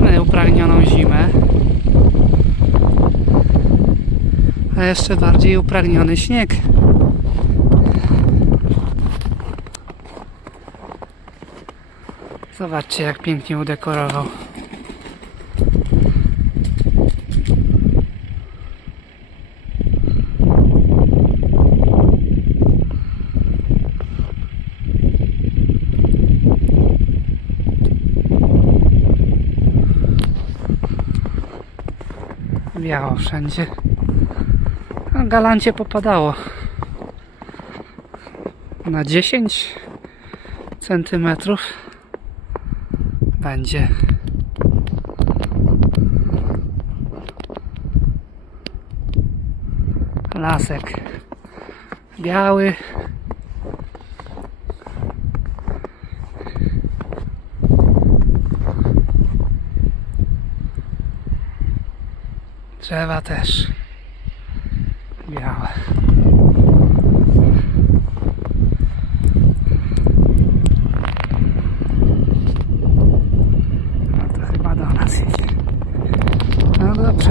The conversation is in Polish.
mamy upragnioną zimę. A jeszcze bardziej upragniony śnieg. Zobaczcie, jak pięknie udekorował. Biało wszędzie. A galancie popadało. Na 10 centymetrów będzie. Lasek biały. Drzewa też białe. No to chyba do nas. No dobrze.